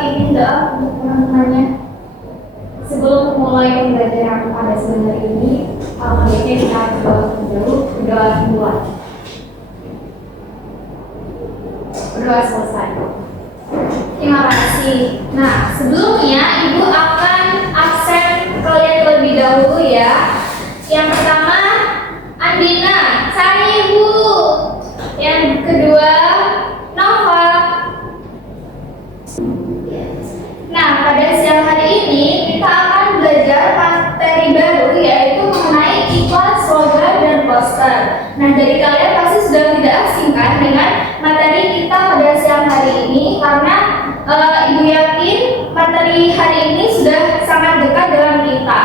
pimpin doa untuk teman-temannya. Sebelum mulai pembelajaran pada siang hari ini, baiknya kita berdoa dulu. Berdoa selesai. Terima kasih. Nah, sebelumnya Ibu akan absen kalian terlebih dahulu ya. Yang pertama, Andina, cari Ibu. Yang kedua, Nova. Nah, pada siang hari ini kita akan belajar materi baru, yaitu mengenai iklan, slogan, dan poster. Nah, dari kalian pasti sudah tidak asing kan dengan materi kita pada siang hari ini, karena Ibu yakin materi hari ini sudah sangat dekat dengan kita.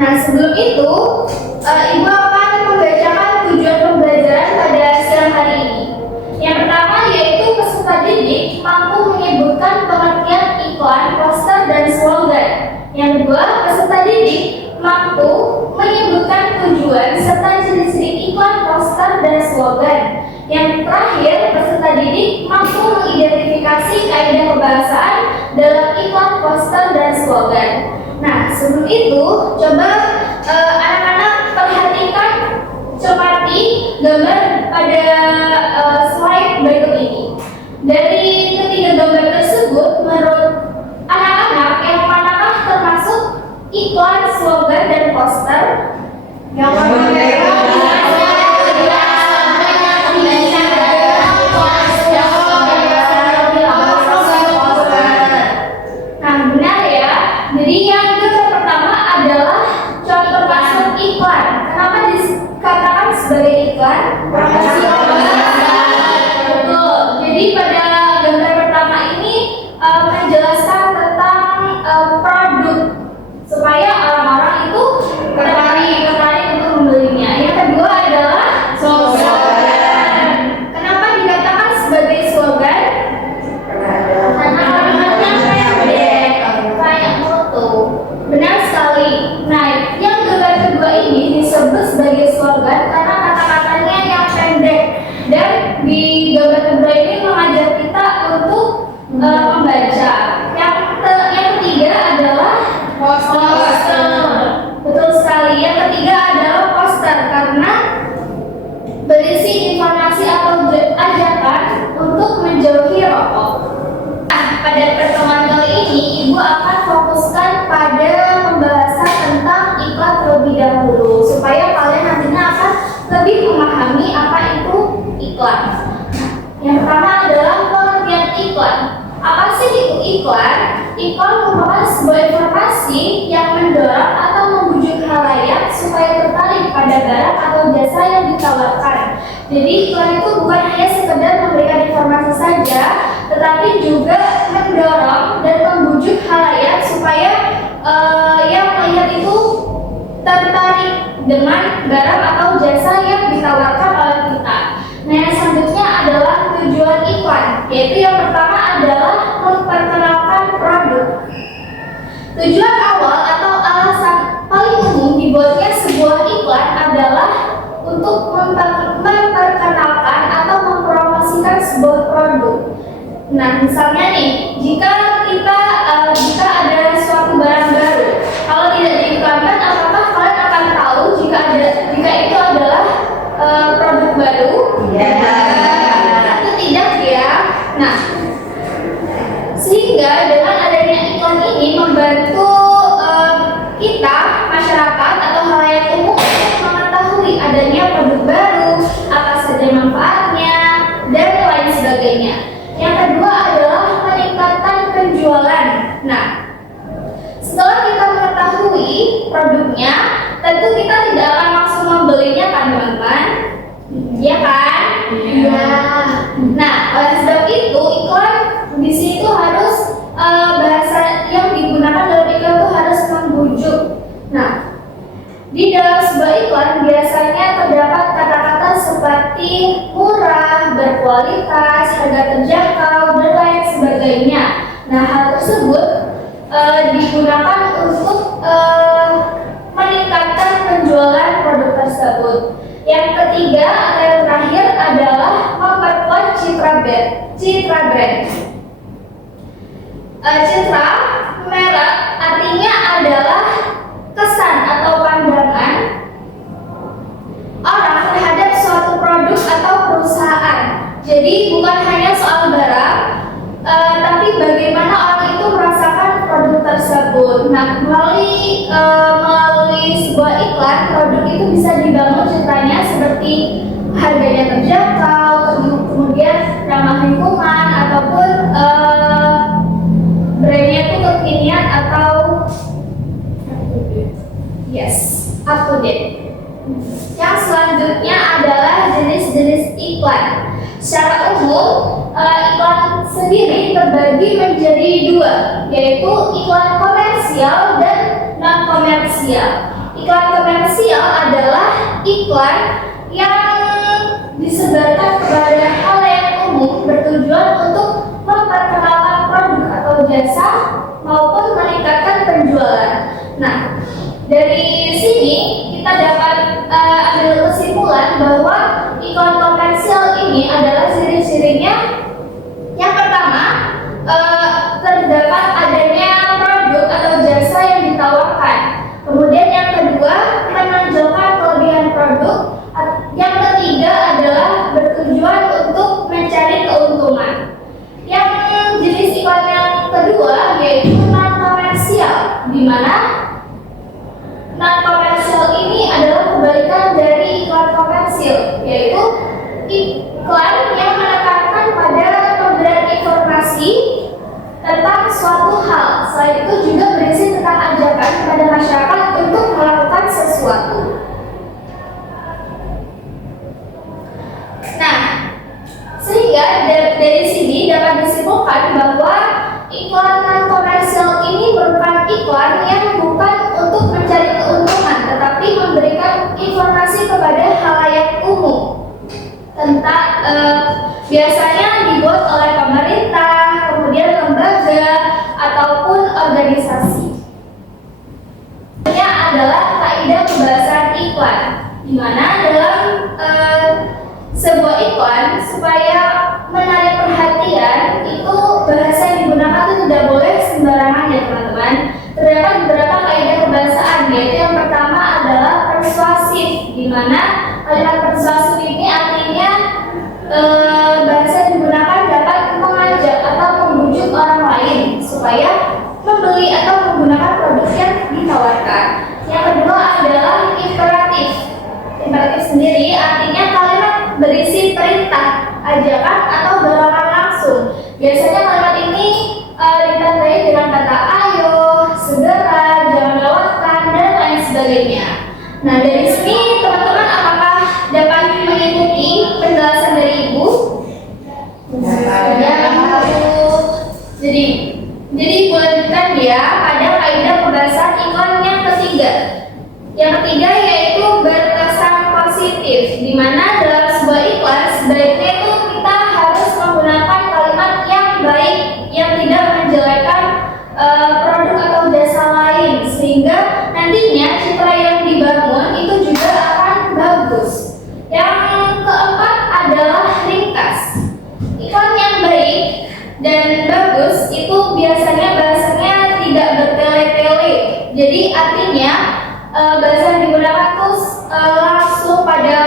Nah, sebelum itu Ibu akan membacakan tujuan pembelajaran pada siang hari ini. Yang pertama yaitu peserta didik mampu menyebutkan pengertian iklan, poster, dan slogan. Yang kedua, peserta didik mampu menyebutkan tujuan serta ciri-ciri iklan, poster, dan slogan. Yang terakhir, peserta didik mampu mengidentifikasi kaidah kebahasaan dalam iklan, poster, dan slogan. Nah, sebelum itu, coba anak-anak perhatikan cermati gambar pada slide berikut ini. Dari ketiga gambar tersebut, menurut anak-anak yang manakah termasuk iklan, slogan, dan poster? Yang mana? Sebagai iklan, betul. Jadi pada gambar pertama ini menjelaskan tentang produk supaya orang-orang itu tertarik untuk membelinya. Yang kedua adalah slogan. Kenapa dikatakan sebagai slogan? Karena kalimatnya pendek, kayak moto. Benar sekali. Nah, yang gambar kedua ini disebut sebagai slogan karena kata-katanya yang pendek, dan di gambar kedua ini mengajak kita untuk membaca. Yang ketiga adalah poster. Betul sekali. Yang ketiga adalah poster karena berisi informasi atau ajakan untuk menjauhi rokok. Nah, pada pertemuan kali ini Ibu akan fokuskan pada pembahasan tentang iklan terlebih dahulu supaya kalian nantinya akan lebih memahami apa itu iklan. Nah, yang pertama adalah pengertian iklan. Apa sih itu iklan? Iklan merupakan sebuah informasi yang mendorong atau membujuk khalayak supaya tertarik pada barang atau jasa yang ditawarkan. Jadi iklan itu bukan hanya sekedar memberikan informasi saja, tetapi juga mendorong dan membujuk khalayak supaya yang melihat itu tertarik dengan barang atau jasa yang ditawarkan oleh kita. Nah, yang selanjutnya adalah tujuan iklan, yaitu yang pertama adalah memperkenalkan produk. Tujuan awal atau alasan paling umum dibuatnya sebuah iklan adalah untuk memperkenalkan atau mempromosikan sebuah produk. Nah, misalnya nih, jika ada suatu barang baru, kalau tidak diiklankan, apakah kalian akan tahu jika itu adalah produk baru? Itu tidak ya. Nah, sehingga dengan adanya iklan ini membantu kita, masyarakat atau halayak umum untuk mengetahui adanya produk baru, apa saja manfaatnya, dan lain sebagainya. Yang kedua adalah peningkatan penjualan. Nah, setelah kita mengetahui produknya, tentu kita tidak akan langsung membelinya kan teman-teman? Iya kan? Iya. Nah, oleh sebab itu iklan di situ harus bahasa yang digunakan dalam iklan itu harus membujuk. Nah, di dalam sebuah iklan biasanya terdapat kata-kata seperti murah, berkualitas, harga terjangkau, dan lain sebagainya. Nah, hal tersebut digunakan untuk meningkatkan penjualan produk tersebut. Yang ketiga atau yang terakhir adalah memperkuat citra brand. Citra, merek artinya adalah kesan atau pandangan orang terhadap suatu produk atau perusahaan. Jadi bukan hanya soal barang, tapi bagaimana orang itu merasakan produk tersebut. Nah, melalui sebuah iklan, produk itu bisa dibangun ceritanya seperti harganya terjangkau, kemudian ramah lingkungan, ataupun brandnya itu kekinian atau up to date. Yang selanjutnya adalah jenis-jenis iklan. Secara umum, iklan sendiri terbagi menjadi dua, yaitu iklan komersial dan non-komersial. Iklan komersial adalah iklan yang disebarkan kepada khalayak umum bertujuan untuk memperkenalkan produk atau jasa maupun meningkatkan penjualan. Nah, dari sini kita dapat ambil kesimpulan bahwa iklan komersial ini adalah ciri-cirinya. Yang pertama, terdapat adanya produk atau jasa yang ditawarkan. Kemudian yang kedua, menonjolkan kelebihan produk. Yang ketiga adalah bertujuan untuk mencari keuntungan. Yang jenis iklan yang kedua yaitu non-komersial, di mana non-komersial ini adalah kebalikan dari iklan komersil, yaitu iklan yang menekankan pada pemberian informasi tentang suatu hal. Selain itu juga berisi tentang ajakan kepada masyarakat untuk melakukan sesuatu. Nah, sehingga dari sini dapat disimpulkan bahwa iklan non-komersial ini merupakan iklan yang bukan untuk mencari keuntungan, tetapi memberikan informasi kepada khalayak umum tentang biasanya dibuat oleh pemerintah, kemudian lembaga ataupun organisasi. Ini adalah kaidah pembahasan iklan, di mana dalam sebuah iklan supaya menarik perhatian itu bahasa yang digunakan itu tidak boleh sembarangan ya teman-teman. Terdapat beberapa kaidah kebahasaan, yaitu yang pertama adalah persuasif, di mana kalimat persuasif ini artinya bahasa yang digunakan dapat mengajak atau membujuk orang lain supaya membeli atau menggunakan produk yang ditawarkan. Yang kedua adalah imperatif. Imperatif sendiri artinya kalimat berisi perintah, ajakan atau dorongan langsung. Biasanya kalimat ini ditandai dengan kata ayo, segera, jangan lewatkan, dan lain sebagainya. Nah, dari sini teman-teman apakah dapat mengikuti penjelasan dari Ibu? Jadi Ibu lanjutkan ya pada kaidah pembahasan iklan yang ketiga. Yang ketiga yaitu berkesan positif, di mana dalam sebuah iklan sebaiknya itu kita harus menggunakan kalimat yang baik yang tidak menjelekkan produk atau jasa lain, sehingga nantinya citra yang dibangun itu juga akan bagus. Yang keempat adalah ringkas. Iklan yang baik dan bagus itu biasanya bahasanya tidak bertele-tele. Jadi artinya bahasa yang digunakan tuh langsung pada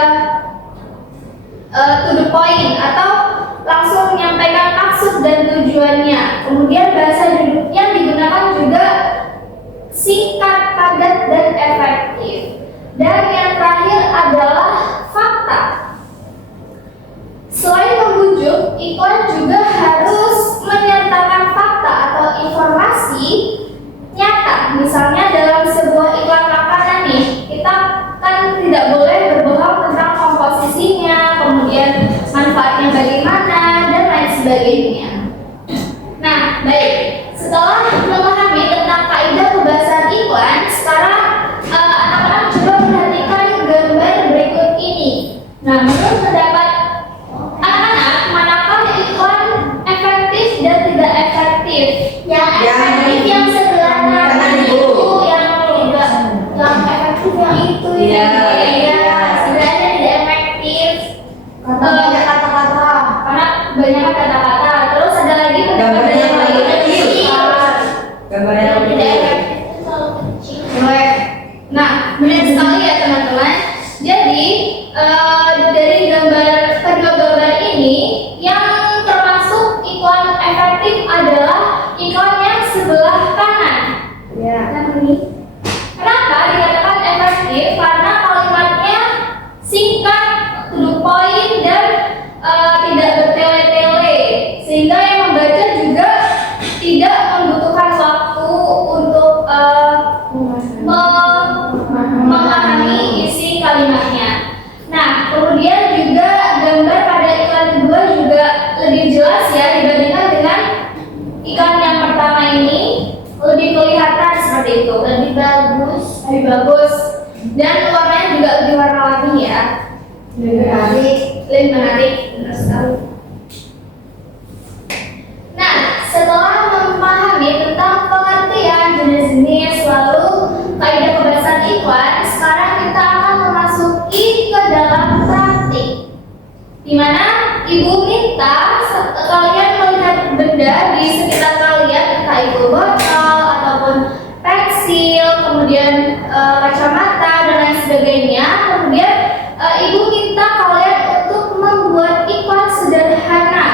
to the point atau langsung menyampaikan maksud dan tujuannya. Kemudian bahasa yang digunakan juga singkat, padat, dan efektif. Dan yang terakhir adalah fakta. Selain membujuk, iklan juga harus menyertakan fakta atau informasi nyata. Misalnya dalam sebuah iklan makanan nih, kita kan tidak boleh berbohong tentang komposisinya, kemudian manfaatnya bagaimana, dan lain sebagainya. Nah, baik. Setelah memahami tentang kaidah pembahasan iklan, sekarang anak-anak coba perhatikan gambar berikut ini. Nah, menurut pendapat anak-anak, manakah iklan efektif dan tidak efektif? Yang efektif yang sebelah kanan itu, yang tidak, yang efektif yang itu ya. Sebenarnya tidak efektif. Banyak kata-kata. Karena banyak kata-kata. Terus menarik, benar sekali. Nah, setelah memahami tentang pengertian jenis-jenis lalu kaidah pembahasan iklan, sekarang kita akan memasuki ke dalam praktik, di mana ibu minta kalian melihat benda di sekitar kalian, entah itu botol ataupun pensil, kemudian kacamata dan lain sebagainya. Kemudian ibu minta kalian untuk membuat iklan sederhana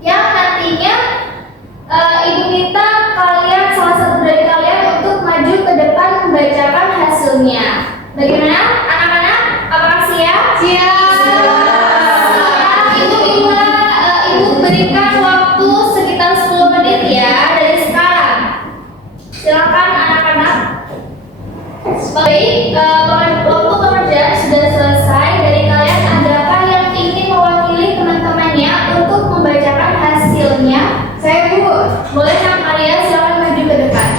yang nantinya ibu minta kalian, salah satu dari kalian, untuk maju ke depan membacakan hasilnya. Bagaimana anak-anak? Apakah siap? Siap. Ibu berikan waktu sekitar 10 menit ya dari sekarang. Silakan anak-anak. Baik, waktu pengerjaan sudah selesai. Dari kalian adakah yang ingin mewakili teman-temannya untuk membacakan hasilnya? Saya Bu. Boleh Kak Maria, silakan maju ke depan.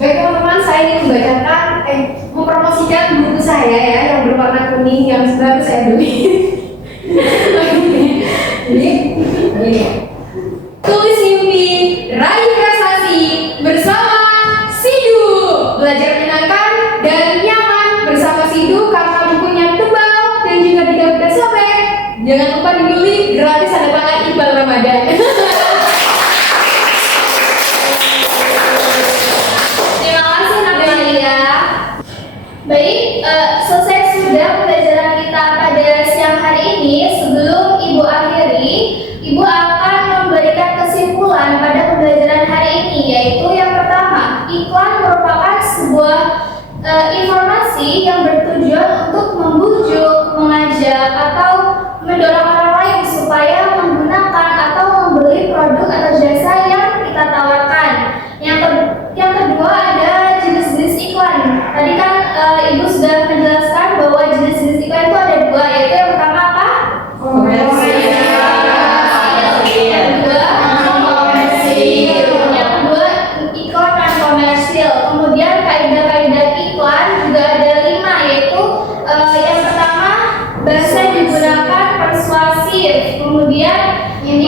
Baik teman-teman, saya ingin membacakan mempromosikan buku saya ya, yang berwarna kuning yang baru saya beli. Ini tulis mimpi, raih prestasi bersama Sidu. Belajar menyenangkan dan nyaman bersama Sidu karena bukunya tebal dan juga tidak mudah sobek. Jangan lupa dibeli, gratis ada tangan Iqbal Ramadan. Terima kasih Kak Maria. Baik, selesai sudah pembelajaran kita pada siang hari ini. Sebelum Ibu akhiri, Ibu akan memberikan kesimpulan pada pembelajaran hari ini, yaitu yang pertama, iklan merupakan sebuah informasi yang bertujuan untuk membujuk, mengajak, atau mendorong orang lain supaya menggunakan atau membeli produk atau jasa yang kita tawarkan. Yang kedua ada jenis-jenis iklan. Tadi kan Ibu sudah menjelaskan bahwa jenis-jenis iklan itu ada dua, yaitu yang pertama apa? Komersial. Yang kedua iklan non komersil. Kemudian kaidah-kaidah iklan juga ada 5, yaitu yang pertama bahasa yang digunakan persuasif. Kemudian yang